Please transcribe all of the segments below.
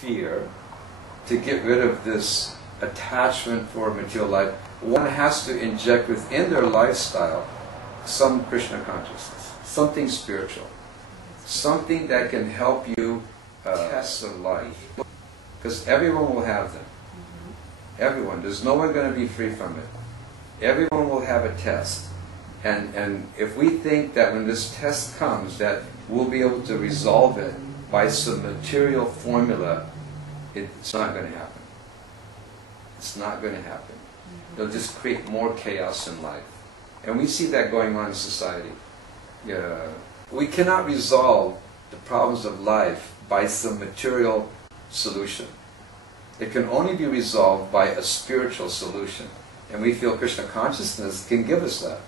fear, to get rid of this attachment for material life, one has to inject within their lifestyle some Krishna consciousness, something spiritual, something that can help you test of life. Because everyone will have them. Everyone. There's no one going to be free from it. Everyone will have a test. And if we think that when this test comes that we'll be able to resolve it by some material formula, it's not going to happen. It's not going to happen. It'll just create more chaos in life. And we see that going on in society. We cannot resolve the problems of life by some material solution. It can only be resolved by a spiritual solution. And we feel Krishna consciousness can give us that.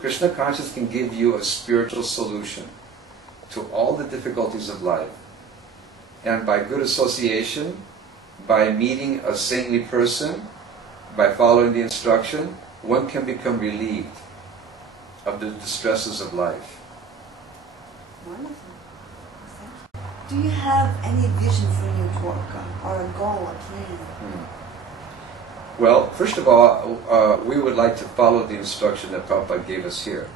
Krishna consciousness can give you a spiritual solution to all the difficulties of life. And by good association, by meeting a saintly person, by following the instruction, one can become relieved of the distresses of life. Wonderful. Do you have any vision for your Dwarka, or a goal, a plan? Well, first of all, we would like to follow the instruction that Prabhupada gave us here.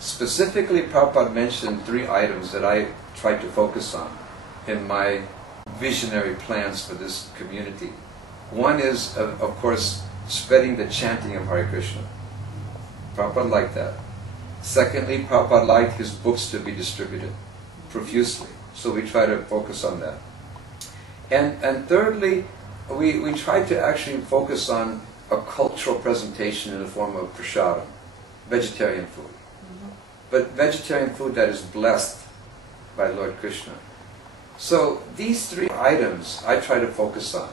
Specifically, Prabhupada mentioned 3 items that I tried to focus on in my visionary plans for this community. One is, of course, spreading the chanting of Hare Krishna. Prabhupada liked that. Secondly, Prabhupada liked his books to be distributed profusely, so we try to focus on that. And thirdly, we try to actually focus on a cultural presentation in the form of prasadam, vegetarian food. But vegetarian food that is blessed by Lord Krishna. So these 3 items I try to focus on.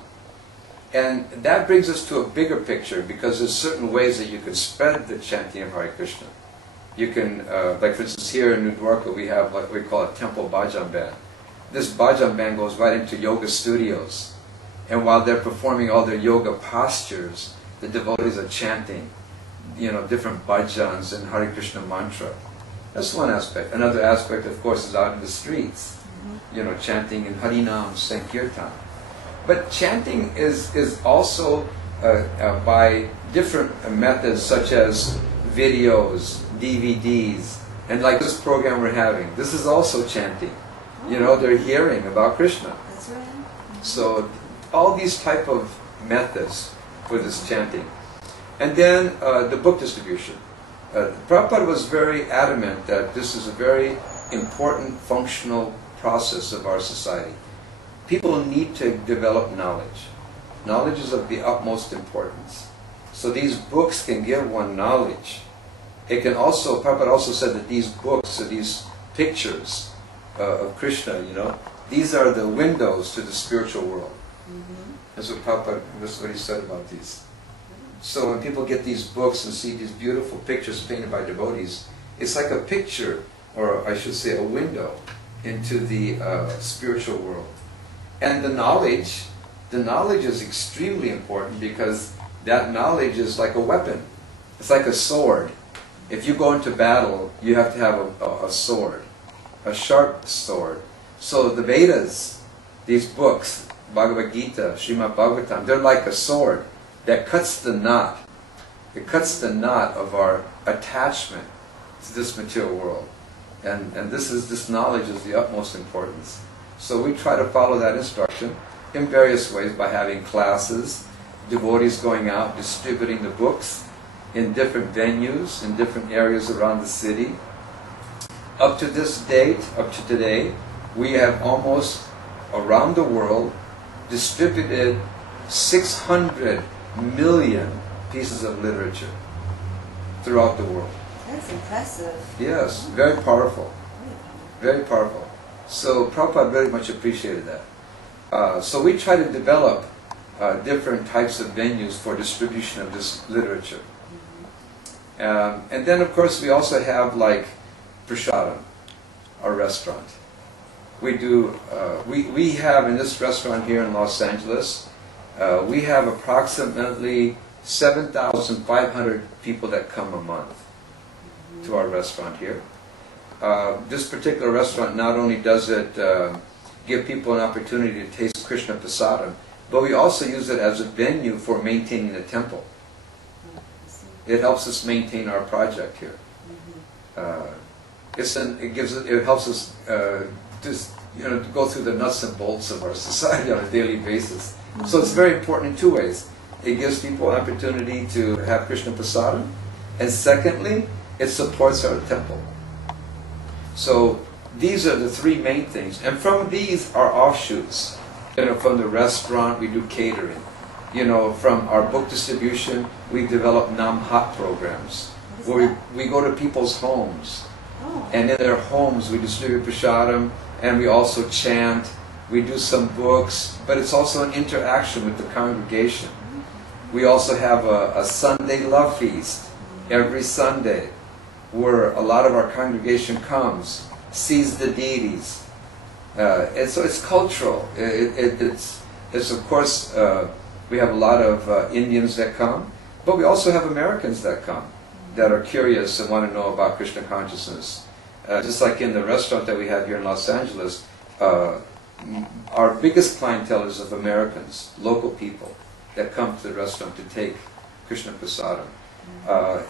And that brings us to a bigger picture, because there's certain ways that you can spread the chanting of Hare Krishna. You can, like for instance here in New Dwarka we have what we call a temple bhajan band. This bhajan band goes right into yoga studios. And while they're performing all their yoga postures, the devotees are chanting, different bhajans and Hare Krishna mantra. That's one aspect. Another aspect, of course, is out in the streets, chanting in Harinam, Sankirtan. But chanting is also by different methods, such as videos, DVDs, and like this program we're having. This is also chanting. They're hearing about Krishna. That's right. So all these type of methods for this chanting. And then the book distribution. Prabhupada was very adamant that this is a very important functional process of our society. People need to develop knowledge. Knowledge is of the utmost importance. So these books can give one knowledge. It can also, Prabhupada also said that these books, or these pictures of Krishna, these are the windows to the spiritual world. That's what he said about these. So when people get these books and see these beautiful pictures painted by devotees, it's like a picture, or I should say a window, into the spiritual world. And the knowledge is extremely important, because that knowledge is like a weapon. It's like a sword. If you go into battle, you have to have a sword, a sharp sword. So the Vedas, these books, Bhagavad Gita, Srimad Bhagavatam, they're like a sword that cuts the knot. It cuts the knot of our attachment to this material world. And this knowledge is the utmost importance. So we try to follow that instruction in various ways, by having classes, devotees going out, distributing the books in different venues, in different areas around the city. Up to this date, up to today, we have almost around the world distributed 600 million pieces of literature throughout the world. That's impressive. Yes, very powerful. Very powerful. So Prabhupada very much appreciated that. So we try to develop different types of venues for distribution of this literature. And then of course we also have like prasadam, our restaurant. We do, we have in this restaurant here in Los Angeles, we have approximately 7,500 people that come a month to our restaurant here. This particular restaurant not only does it give people an opportunity to taste Krishna Prasadam, but we also use it as a venue for maintaining the temple. It helps us maintain our project here. It helps us just to go through the nuts and bolts of our society on a daily basis. So it's very important in two ways. It gives people an opportunity to have Krishna Prasadam, and secondly, it supports our temple. So these are the three main things, and from these are offshoots. From the restaurant we do catering. From our book distribution we develop Namhat programs, where we go to people's homes, and in their homes we distribute prasadam, and we also chant. We do some books, but it's also an interaction with the congregation. We also have a Sunday love feast every Sunday, where a lot of our congregation comes, sees the deities, and so it's cultural. It's of course we have a lot of Indians that come, but we also have Americans that come, that are curious and want to know about Krishna consciousness. Just like in the restaurant that we have here in Los Angeles, our biggest clientele is of Americans, local people that come to the restaurant to take Krishna Prasadam.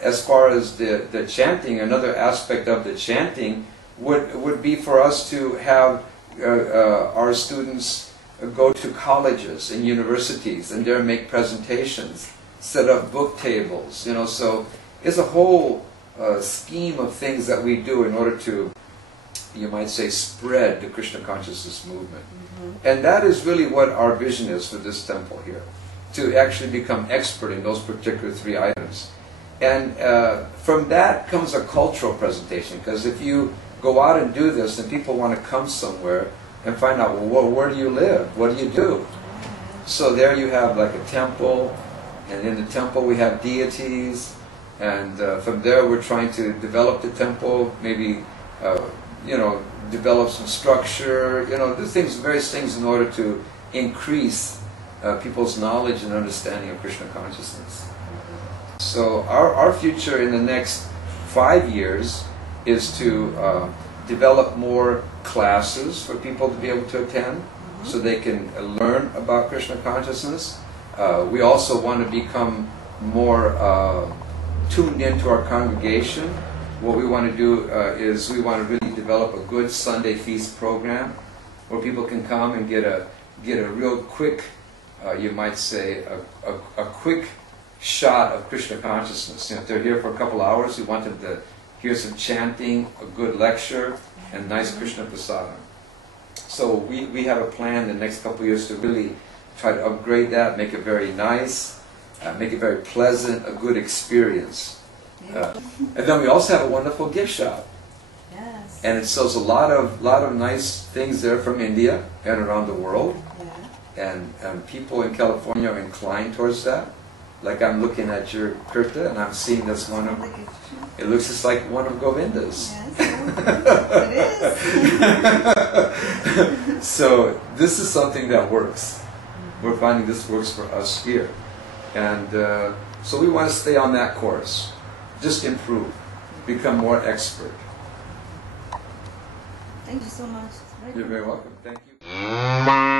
As far as the chanting, another aspect of the chanting would be for us to have our students go to colleges and universities and there make presentations, set up book tables, so it's a whole scheme of things that we do in order to, you might say, spread the Krishna consciousness movement. And that is really what our vision is for this temple here, to actually become expert in those particular three items. And from that comes a cultural presentation, because if you go out and do this and people want to come somewhere and find out, well, where do you live? What do you do? So there you have like a temple, and in the temple we have deities, and from there we're trying to develop the temple, maybe develop some structure, do things, various things in order to increase people's knowledge and understanding of Krishna consciousness. So our future in the next 5 years is to develop more classes for people to be able to attend, so they can learn about Krishna consciousness. We also want to become more tuned into our congregation. What we want to do is we want to really develop a good Sunday feast program where people can come and get a real quick, you might say, a quick shot of Krishna consciousness. If they're here for a couple hours, we want them to hear some chanting, a good lecture, and nice Krishna Prasadam. So we have a plan in the next couple of years to really try to upgrade that, make it very nice, make it very pleasant, a good experience. And then we also have a wonderful gift shop. Yes. And it sells a lot of nice things there from India and around the world. Yeah. And people in California are inclined towards that. Like I'm looking at your kurta and I'm seeing this one of, it looks just like one of Govinda's. Yes, it is. So this is something that works. We're finding this works for us here. And so we want to stay on that course. Just improve. Become more expert. Thank you so much. You're very welcome. Thank you.